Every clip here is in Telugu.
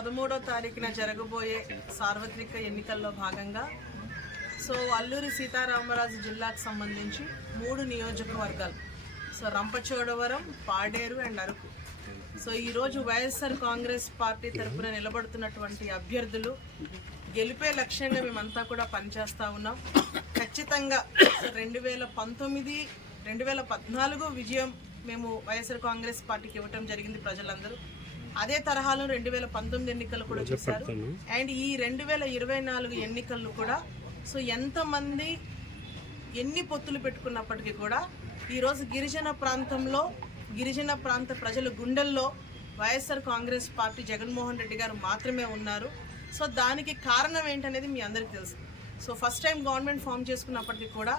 13వ తారీఖున జరగబోయే సార్వత్రిక ఎన్నికల్లో భాగంగా అల్లూరి సీతారామరాజు జిల్లాకు సంబంధించి 3 నియోజకవర్గాలు రంపచోడవరం, పాడేరు అండ్ అరకు. ఈరోజు వైఎస్ఆర్ కాంగ్రెస్ పార్టీ తరఫున నిలబడుతున్నటువంటి అభ్యర్థులు గెలిపే లక్ష్యంగా మేమంతా కూడా పనిచేస్తూ ఉన్నాం. ఖచ్చితంగా 2019, 2014 విజయం మేము వైఎస్ఆర్ కాంగ్రెస్ పార్టీకి ఇవ్వటం జరిగింది. ప్రజలందరూ అదే తరహాలో 2019 ఎన్నికలు కూడా చూశారు. అండ్ ఈ 2024 ఎన్నికల్లో కూడా ఎంతమంది ఎన్ని పొత్తులు పెట్టుకున్నప్పటికీ కూడా ఈరోజు గిరిజన ప్రాంత ప్రజల గుండెల్లో వైఎస్ఆర్ కాంగ్రెస్ పార్టీ జగన్మోహన్ రెడ్డి గారు మాత్రమే ఉన్నారు. దానికి కారణం ఏంటనేది మీ అందరికీ తెలుసు. ఫస్ట్ టైం గవర్నమెంట్ ఫామ్ చేసుకున్నప్పటికీ కూడా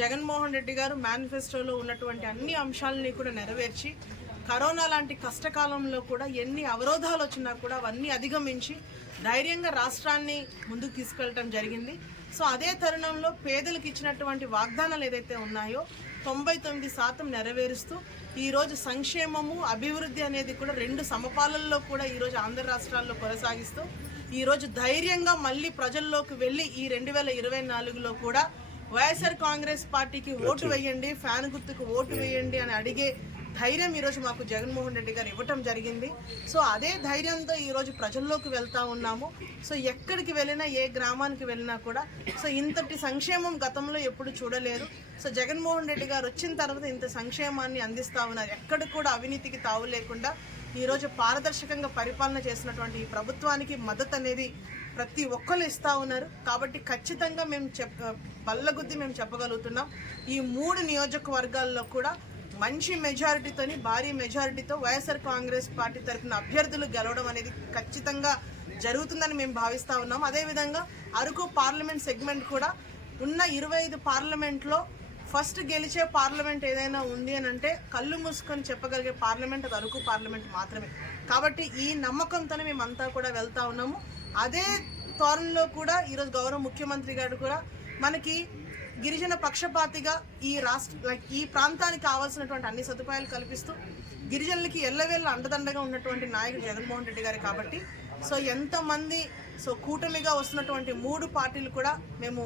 జగన్మోహన్ రెడ్డి గారు మేనిఫెస్టోలో ఉన్నటువంటి అన్ని అంశాలని కూడా నెరవేర్చి కరోనా లాంటి కష్టకాలంలో కూడా ఎన్ని అవరోధాలు వచ్చినా కూడా అవన్నీ అధిగమించి ధైర్యంగా రాష్ట్రాన్ని ముందుకు తీసుకెళ్ళటం జరిగింది. అదే తరుణంలో పేదలకు ఇచ్చినటువంటి వాగ్దానాలు ఏదైతే ఉన్నాయో 99% నెరవేరుస్తూ ఈరోజు సంక్షేమము, అభివృద్ధి అనేది కూడా 2 సమపాలల్లో కూడా ఈరోజు ఆంధ్ర రాష్ట్రాల్లో కొనసాగిస్తూ ఈరోజు ధైర్యంగా మళ్ళీ ప్రజల్లోకి వెళ్ళి ఈ 2024లో కూడా వైఎస్ఆర్ కాంగ్రెస్ పార్టీకి ఓటు వేయండి, ఫ్యాన్ గుర్తుకు ఓటు వేయండి అని అడిగే ధైర్యం ఈరోజు మాకు జగన్మోహన్ రెడ్డి గారు ఇవ్వటం జరిగింది. అదే ధైర్యంతో ఈరోజు ప్రజల్లోకి వెళ్తూ ఉన్నాము. ఎక్కడికి వెళ్ళినా, ఏ గ్రామానికి వెళ్ళినా కూడా ఇంతటి సంక్షేమం గతంలో ఎప్పుడు చూడలేదు. జగన్మోహన్ రెడ్డి గారు వచ్చిన తర్వాత ఇంత సంక్షేమాన్ని అందిస్తూ ఉన్నారు. ఎక్కడికి కూడా అవినీతికి తావు లేకుండా ఈరోజు పారదర్శకంగా పరిపాలన చేసినటువంటి ఈ ప్రభుత్వానికి మద్దతు అనేది ప్రతి ఒక్కరు ఇస్తూ ఉన్నారు. కాబట్టి ఖచ్చితంగా మేము బల్లగుద్ది మేము చెప్పగలుగుతున్నాం, ఈ 3 నియోజకవర్గాల్లో కూడా మంచి మెజారిటీతోని, భారీ మెజారిటీతో వైఎస్ఆర్ కాంగ్రెస్ పార్టీ తరఫున అభ్యర్థులు గెలవడం అనేది ఖచ్చితంగా జరుగుతుందని మేము భావిస్తూ ఉన్నాం. అదేవిధంగా అరకు పార్లమెంట్ సెగ్మెంట్ కూడా ఉన్న 25 పార్లమెంట్లో ఫస్ట్ గెలిచే పార్లమెంట్ ఏదైనా ఉంది అని అంటే కళ్ళు మూసుకొని చెప్పగలిగే పార్లమెంట్ అది అరకు పార్లమెంట్ మాత్రమే. కాబట్టి ఈ నమ్మకంతోనే మేమంతా కూడా వెళ్తూ ఉన్నాము. అదే తోరణంలో కూడా ఈరోజు గౌరవ ముఖ్యమంత్రి గారు కూడా మనకి గిరిజన పక్షపాతిగా ఈ ప్రాంతానికి కావాల్సినటువంటి అన్ని సదుపాయాలు కల్పిస్తూ గిరిజనులకి ఎల్లవేళ్ళ అండదండగా ఉన్నటువంటి నాయకుడు జగన్మోహన్ రెడ్డి గారు. కాబట్టి ఎంతమంది కూటమిగా వస్తున్నటువంటి 3 పార్టీలు కూడా మేము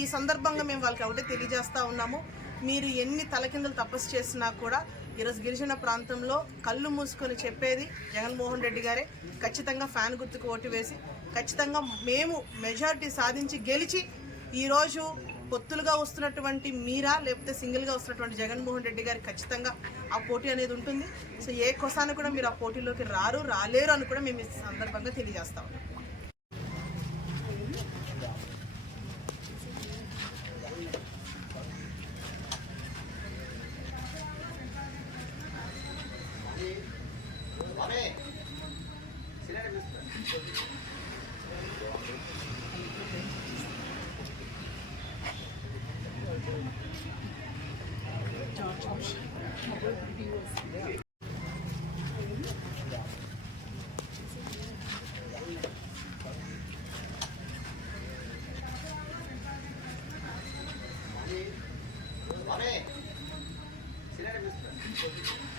ఈ సందర్భంగా మేము వాళ్ళకి ఒకటే తెలియజేస్తూ ఉన్నాము, మీరు ఎన్ని తలకిందులు తపస్సు చేసినా కూడా ఈరోజు గిరిజన ప్రాంతంలో కళ్ళు మూసుకొని చెప్పేది జగన్మోహన్ రెడ్డి గారే. ఖచ్చితంగా ఫ్యాన్ గుర్తుకు ఓటు వేసి ఖచ్చితంగా మేము మెజారిటీ సాధించి గెలిచి ఈరోజు పొత్తులుగా వస్తున్నటువంటి మీరా లేకపోతే సింగిల్గా వస్తున్నటువంటి జగన్మోహన్ రెడ్డి గారికి ఖచ్చితంగా ఆ పోటీ అనేది ఉంటుంది. ఏ కోసాన్ని కూడా మీరు ఆ పోటీలోకి రాలేరు అని కూడా మేము ఈ సందర్భంగా తెలియజేస్తా ఉన్నాం. Thank you.